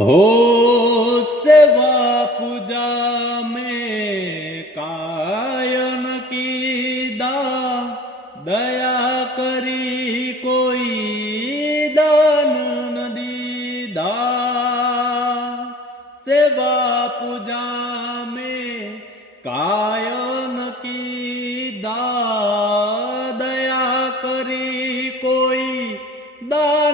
हो सेवा पूजा में कायन की दा दया करी कोई दान न दीदा सेवा पूजा में कायन की दा दया करी कोई दा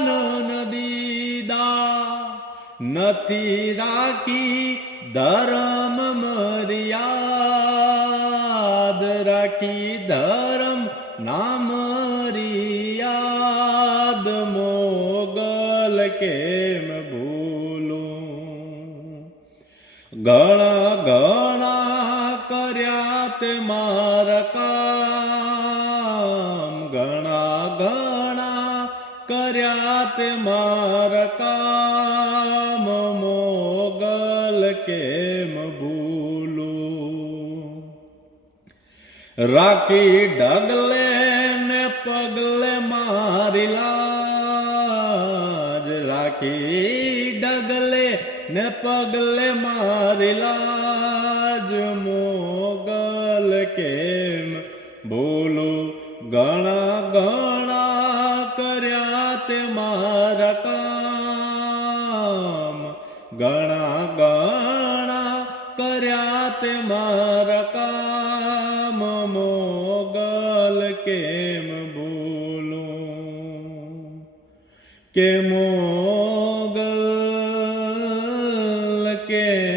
નથી રાખી ધર્મ મર્યાદ. રાખી ધર્મ ના મર્યાદ. મોગલ કેમ ભૂલું? ઘણા ઘણા કર્યા તે મારા કામ. ઘણા ઘણા કર્યા તે મારા રાખી ડગલે ને પગલે મારી લાજ. રાખી ડગલે ને પગલે મારી લાજ. મોગલ કેમ બોલો ઘણા ઘણા કર્યા તે મારા કામ. ઘણા ઘણા કર્યા તે મારા કામ. બોલું કે મોગલ કે